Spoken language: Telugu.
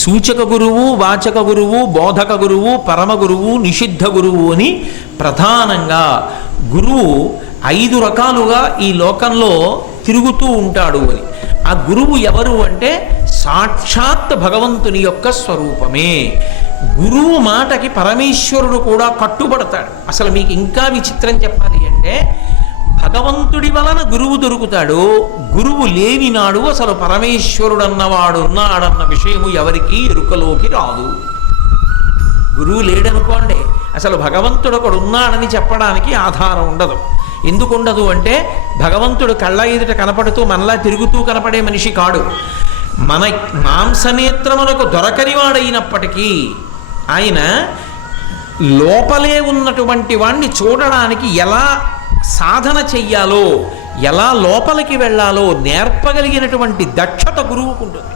సూచక గురువు, వాచక గురువు, బోధక గురువు, పరమ గురువు, నిషిద్ధ గురువు అని ప్రధానంగా గురువు 5 రకాలుగా ఈ లోకంలో తిరుగుతూ ఉంటాడు అని. ఆ గురువు ఎవరు అంటే సాక్షాత్ భగవంతుని యొక్క స్వరూపమే. గురువు మాటకి పరమేశ్వరుడు కూడా కట్టుబడతాడు. అసలు మీకు ఇంకా విచిత్రం చెప్పాలి అంటే, భగవంతుడి వలన గురువు దొరుకుతాడు, గురువు లేని నాడు అసలు పరమేశ్వరుడు అన్నవాడు ఉన్నాడన్న విషయము ఎవరికీ ఎరుకలోకి రాదు. గురువు లేడనుకోండి, అసలు భగవంతుడు ఒకడు ఉన్నాడని చెప్పడానికి ఆధారం ఉండదు. ఎందుకు ఉండదు అంటే, భగవంతుడు కళ్ళ ఎదుట కనపడుతూ మనలా తిరుగుతూ కనపడే మనిషి కాడు. మన మాంసనేత్రమునకు దొరకని వాడైనప్పటికీ ఆయన లోపలే ఉన్నటువంటి వాణ్ణి చూడడానికి ఎలా సాధన చెయ్యాలో, ఎలా లోపలికి వెళ్ళాలో నేర్పగలిగినటువంటి దక్షత గురువుకు ఉంటుంది.